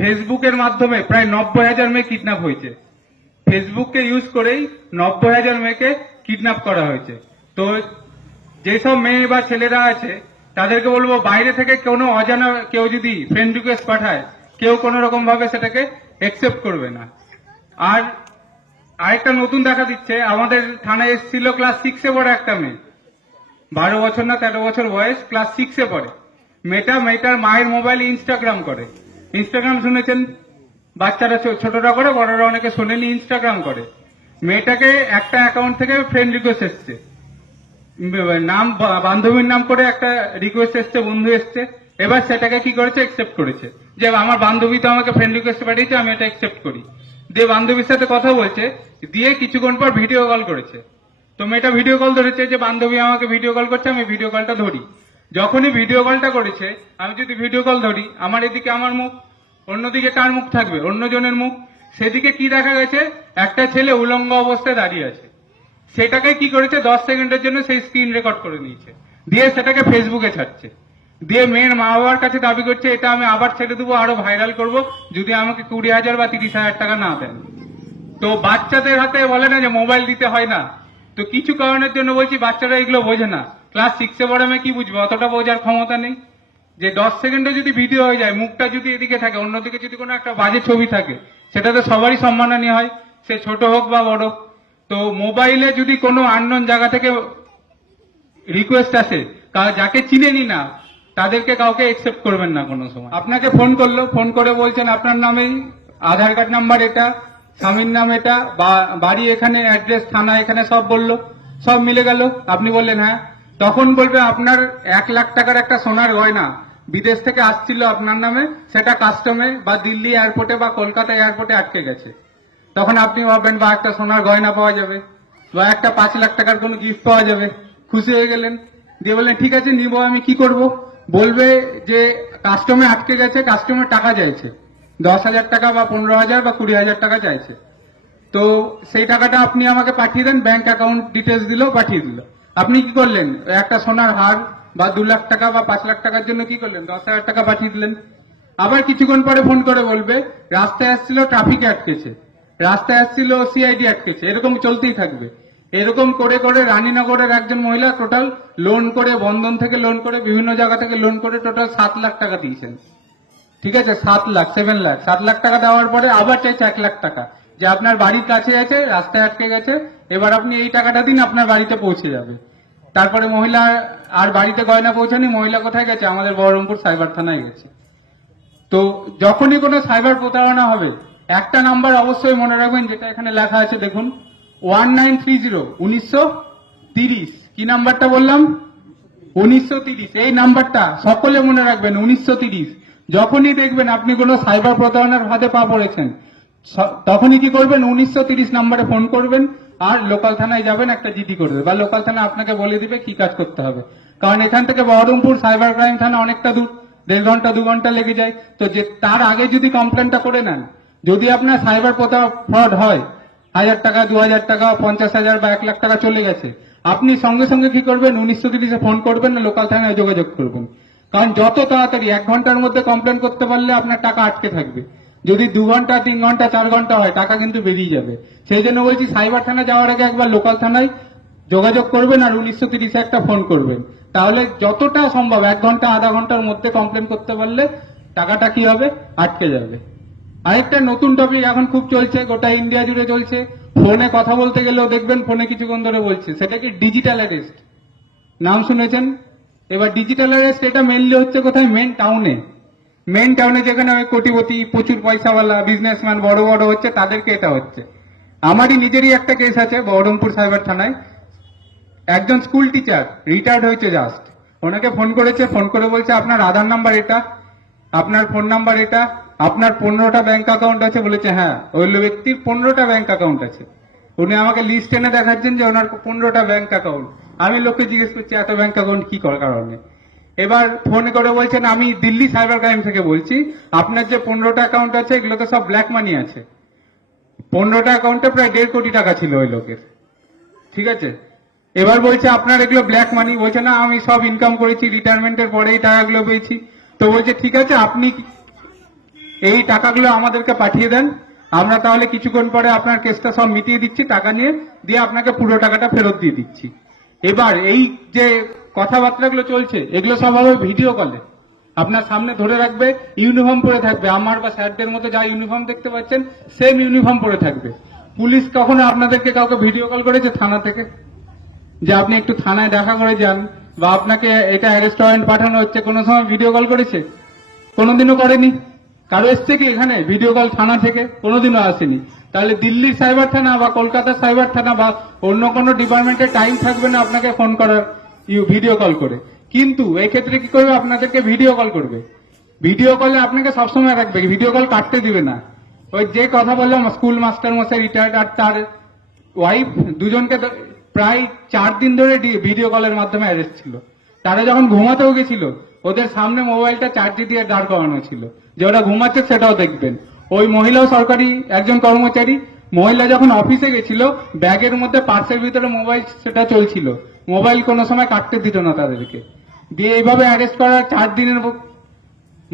ফেসবুকের মাধ্যমে প্রায় 90,000 মেয়ে কিডন্যাপ হয়েছে। ফেসবুককে ইউজ করেই 90,000 মেয়েকে কিডন্যাপ করা হয়েছে। তো যেসব মেয়ে বা ছেলেরা আছে তাদেরকে বলবো, বাইরে থেকে কোনো অজানা কেউ যদি ফ্রেন্ড রিকোয়েস্ট পাঠায়, কেউ কোনো রকম ভাবে সেটাকে একসেপ্ট করবে না। আর আরেকটা নতুন দেখা দিচ্ছে, আমাদের থানায় এসেছিল ক্লাস 6-এ পড়ে একটা মেয়ে, 12 বছর না 13 বছর বয়স, ক্লাস 6-এ পড়ে। মেয়েটার মায়ের মোবাইলে ইনস্টাগ্রাম করে। ইনস্টাগ্রাম শুনেছেন, বাচ্চারা ছোটরা করে, বড়রা অনেকে শোনেনি, ইনস্টাগ্রাম করে। মেয়েটাকে একটা অ্যাকাউন্ট থেকে ফ্রেন্ড রিকোয়েস্ট এসছে, নাম বান্ধবীর নাম করে একটা রিকোয়েস্ট এসছে, বন্ধু এসছে। এবার সেটাকে কি করেছে, একসেপ্ট করেছে, যে আমার বান্ধবী তো আমাকে ফ্রেন্ড রিকোয়েস্ট পাঠিয়েছে, আমি এটা একসেপ্ট করি। দিয়ে বান্ধবীর সাথে কথা বলছে, দিয়ে কিছুক্ষণ পর ভিডিও কল করেছে। তো মেয়েটা ভিডিও কল ধরেছে, যে বান্ধবী আমাকে ভিডিও কল করছে, আমি ভিডিও কলটা ধরি। যখনই ভিডিও কলটা করেছে, আমি যদি ভিডিও কল ধরি, আমার এদিকে আমার মুখ, অন্যদিকে কার মুখ থাকবে, অন্যজনের মুখ। সেদিকে কি দেখা গেছে, একটা ছেলে উলঙ্গ অবস্থায় দাঁড়িয়ে আছে। সেটাকে কি করেছে, 10 সেকেন্ডের জন্য সেই স্ক্রিন রেকর্ড করে নিয়েছে, দিয়ে সেটাকে ফেসবুকে ছাড়ছে। দিয়ে মেয়ের মা বাবার কাছে দাবি করছে, এটা আমি আবার ছেড়ে দেবো, আরো ভাইরাল করব, যদি আমাকে 20,000 বা 30,000 টাকা না দেন। তো বাচ্চাদের হাতে বলে না যে মোবাইল দিতে হয় না, তো কিছু কারণের জন্য বলছি বাচ্চারা এগুলো বোঝে না। ক্লাস 6-এ পড়ে মেয়ে কি বুঝবে, অতটা বোঝার ক্ষমতা নেই। যে 10 সেকেন্ডে যদি ভিডিও হয়ে যায়, মুখটা যদি এদিকে থাকে, অন্যদিকে যদি কোনো একটা বাজে ছবি থাকে, সেটা তো সবারই সম্মানহানি হয়, সে ছোট হোক বা বড়। তো মোবাইলে যদি কোনো আননোন জায়গা থেকে রিকোয়েস্ট আসে, যাকে চিনেনি না, তাদেরকে কাউকে একসেপ্ট করবেন না কোনো সময়। আপনাকে ফোন করলো, ফোন করে বলছেন আপনার নামেই আধার কার্ড নাম্বার এটা, স্বামীর নাম এটা, বাড়ি এখানে, অ্যাড্রেস থানা এখানে, সব বললো, সব মিলে গেল। আপনি বললেন হ্যাঁ। তখন বলবে আপনার 1 লাখ টাকার একটা সোনার গয়না বিদেশ থেকে আসছিল আপনার নামে, সেটা কাস্টমে বা দিল্লি এয়ারপোর্টে বা কলকাতা এয়ারপোর্টে আটকে গেছে। তখন আপনি ভাববেন বা একটা সোনার গয়না পাওয়া যাবে, বা একটা 5 লাখ টাকার কোনো গিফট পাওয়া যাবে, খুশি হয়ে গেলেন। দিয়ে বললেন ঠিক আছে নিব, আমি কি করব? বলবে যে কাস্টমে আটকে গেছে, কাস্টমের টাকা চাইছে, 10,000 টাকা বা 15,000 বা 20,000 টাকা চাইছে। তো সেই টাকাটা আপনি আমাকে পাঠিয়ে দেন, ব্যাংক অ্যাকাউন্ট ডিটেলস দিল, পাঠিয়ে দিল। আপনি কি করলেন, একটা সোনার হার বা 2 লাখ টাকা বা 5 লাখ টাকার জন্য কি করলেন, 10,000 টাকা পাঠিয়ে দিলেন। আবার কিছুক্ষণ পরে ফোন করে বলবে রাস্তায় আসছিল, ট্রাফিকে আটকেছে, রাস্তায় আসছিল, সিআইডি আটকেছে, এরকম চলতেই থাকবে। এরকম করে করে রানীনগরের একজন মহিলা টোটাল লোন করে, বন্ধন থেকে লোন করে, বিভিন্ন জায়গা থেকে লোন করে টোটাল 7 লাখ টাকা দিয়েছেন। ঠিক আছে, 7 লাখ, 7 লাখ, 7 লাখ টাকা দেওয়ার পরে আবার চাইছে 1 লাখ টাকা, যে আপনার বাড়ির কাছে আছে, রাস্তায় আটকে গেছে, এবার আপনি এই টাকাটা দিন, আপনার বাড়িতে পৌঁছে যাবে। তারপরে মহিলা আর বাড়িতে গয়না পৌঁছানি, মহিলা কোথায় গেছে, আমাদের বহরমপুর সাইবার থানায় গেছে। তো যখনই কোনো সাইবার প্রতারণা হবে, একটা নাম্বার অবশ্যই মনে রাখবেন, যেটা এখানে লেখা আছে দেখুন, 1930, 1930। কি নাম্বারটা বললাম, 1930। এই নাম্বারটা সকলে মনে রাখবেন, 1930। যখনই দেখবেন আপনি কোনো সাইবার প্রতারণার ফাঁদে পা পড়েছেন, তখনই কি করবেন, 1930 নাম্বারে ফোন করবেন, আর লোকাল থানায় যাবেন, একটা জিডি করবে, বা লোকাল থানা আপনাকে বলে দিবে কি কাজ করতে হবে। কারণ এখান থেকে বহরমপুর সাইবার ক্রাইম থানা অনেকটা দূর, 1.5 ঘন্টা 2 ঘন্টা লেগে যায়। তো যে তার আগে যদি কমপ্লেনটা করে নেন, যদি আপনার সাইবার ফ্রড হয়, 1,000 টাকা, 2,000 টাকা, 50,000 বা 1 লাখ টাকা চলে গেছে, আপনি সঙ্গে সঙ্গে কি করবেন, 1930-এ ফোন করবেন না, লোকাল থানায় যোগাযোগ করবেন। কারণ যত তাড়াতাড়ি 1 ঘন্টার মধ্যে কমপ্লেন করতে পারলে আপনার টাকা আটকে থাকবে। যদি 2 ঘন্টা, 3 ঘন্টা, 4 ঘন্টা হয়, টাকা কিন্তু বেরিয়ে যাবে। সেই জন্য বলছি সাইবার থানা যাওয়ার আগে একবার লোকাল থানায় যোগাযোগ করবেন, আর 1930-এ একটা ফোন করবেন। তাহলে যতটা সম্ভব 1 ঘন্টা, আধা ঘন্টার মধ্যে কমপ্লেন করতে পারলে টাকাটা কি হবে, আটকে যাবে। আরেকটা নতুন টপিক এখন খুব চলছে, গোটা ইন্ডিয়া জুড়ে চলছে, ফোনে কথা বলতে গেলেও দেখবেন ফোনে কিছুক্ষণ ধরে বলছে, সেটা কি ডিজিটাল অ্যারেস্ট। নাম শুনেছেন? এবার ডিজিটাল অ্যারেস্ট এটা মেনলি হচ্ছে কোথায়, মেন টাউনে যেখানে ওই কোটিপতি, প্রচুর পয়সাওয়ালা বিজনেসম্যান বড় বড় হচ্ছে, তাদেরকে এটা হচ্ছে। আমারই নিজেরই একটা কেস আছে বহরমপুর সাইবার থানায়। একজন স্কুল টিচার রিটায়ার্ড হয়েছে জাস্ট, ওনাকে ফোন করেছে, ফোন করে বলছে আপনার আধার নাম্বার এটা, আপনার ফোন নাম্বার এটা, আপনার 15টা ব্যাংক অ্যাকাউন্ট আছে। বলেছে হ্যাঁ, ওই ব্যক্তির 15টা ব্যাংক অ্যাকাউন্ট আছে। উনি আমাকে লিস্ট এনে দেখাচ্ছেন যে ওনার 15টা ব্যাংক অ্যাকাউন্ট। আমি লোককে জিজ্ঞেস করছি এত ব্যাংক অ্যাকাউন্ট কি কারণে। এবার ফোন করে বলছেন আমি দিল্লি সাইবার ক্রাইম থেকে বলছি, আপনার যে 15টা অ্যাকাউন্ট আছে এগুলোতে সব ব্ল্যাক মানি আছে। 15টা অ্যাকাউন্টে প্রায় 1.5 কোটি টাকা ছিল ওই লোকের। ঠিক আছে, এবার বলছে আপনার এগুলো ব্ল্যাক মানি। বলছে না, আমি সব ইনকাম করেছি, রিটায়ারমেন্টের পরেই টাকাগুলো পেয়েছি। তো বলছে ঠিক আছে, আপনি এই টাকাগুলো আমাদেরকে পাঠিয়ে দেন, আমরা তাহলে কিছুক্ষণ পরে আপনার কেসটা সব মিটিয়ে দিচ্ছি, টাকা নিয়ে দিয়ে আপনাকে পুরো টাকাটা ফেরত দিয়ে দিচ্ছি। এবার এই যে কথাবার্তাগুলো চলছে এগুলো সব হবে ভিডিও কলে, আপনার সামনে ধরে রাখবে, ইউনিফর্ম পরে থাকবে, আমার বা স্যারদের মতো যা ইউনিফর্ম দেখতে পাচ্ছেন সেম ইউনিফর্ম পরে থাকবে। পুলিশ কখনো আপনাদেরকে কাউকে ভিডিও কল করেছে থানা থেকে যে আপনি একটু থানায় দেখা করে যান, বা আপনাকে এটা অ্যারেস্ট ওয়ারেন্ট পাঠানো হচ্ছে, কোনো সময় ভিডিও কল করেছে? কোনোদিনও করেনি। কারো এসছে কি এখানে ভিডিও কল থানা থেকে? কোনোদিনও আসেনি। তাহলে দিল্লির সাইবার থানা বা কলকাতার সাইবার থানা বা অন্য কোনো ডিপার্টমেন্টের টাইম থাকবে না আপনাকে ফোন করার ভিডিও কল করে। কিন্তু এই ক্ষেত্রে কি করবে, আপনাদেরকে ভিডিও কল করবে। ভিডিও কলে আপনাকে সবসময় রাখবে, ভিডিও কল কাটতে দিবে না। ওই যে কথা বললাম স্কুল মাস্টার মশাই রিটায়ার্ড আর তার ওয়াইফ দুজনকে প্রায় 4 দিন ধরে ভিডিও কলের মাধ্যমে অ্যারেস্ট ছিল। তারা যখন ঘুমাতেও গেছিল ওদের সামনে মোবাইলটা চার্জে দিয়ে দাঁড় করানো ছিল যে ওরা ঘুমাচ্ছে সেটাও দেখবেন। ওই মহিলাও সরকারি একজন কর্মচারী, মহিলা যখন অফিসে গেছিল ব্যাগের মধ্যে পার্সের ভিতরে মোবাইল সেটা চলছিল, মোবাইল কোনো সময় কাটতে দিত না তাদেরকে। দিয়ে এইভাবে অ্যারেস্ট করার 4 দিনের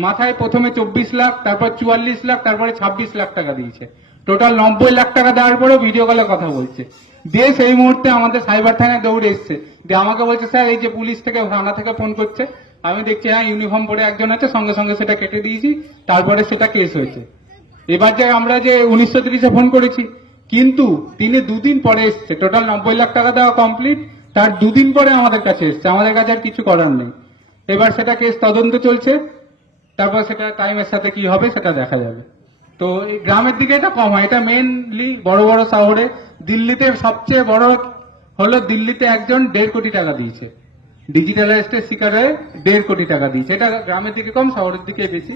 মাথায় প্রথমে 24 লাখ, তারপর 44 লাখ, তারপরে 26 লাখ টাকা দিয়েছে। টোটাল 90 লাখ টাকা দেওয়ার পরেও ভিডিও কলে কথা বলছে। দিয়ে সেই মুহূর্তে আমাদের সাইবার থানায় দৌড়ে এসছে, দিয়ে আমাকে বলছে স্যার এই যে পুলিশ থেকে থানা থেকে ফোন করছে। আমি দেখছি হ্যাঁ ইউনিফর্ম পরে একজন আছে, সঙ্গে সঙ্গে সেটা কেটে দিয়েছি, তারপরে সেটা কেস হয়েছে। এবার যে আমরা যে 1930-এ ফোন করেছি, কিন্তু তিনি 2 দিন পরে এসছে, টোটাল 90 লাখ টাকা দেওয়া কমপ্লিট, তার 2 দিন পরে আমাদের কাছে এসছে, আমাদের কাছে আর কিছু করার নেই। এবার সেটা কেস তদন্ত চলছে, তারপর সেটা টাইমের সাথে কি হবে সেটা দেখা যাবে। তো এই গ্রামের দিকে এটা কম হয়, এটা মেনলি বড় বড় শহরে। দিল্লিতে সবচেয়ে বড় হলো, দিল্লিতে একজন 1.5 কোটি টাকা দিয়েছে, ডিজিটাল অ্যারেস্টের শিকার হয়ে 1.5 কোটি টাকা দিয়েছে। এটা গ্রামের দিকে কম, শহরের দিকে বেশি।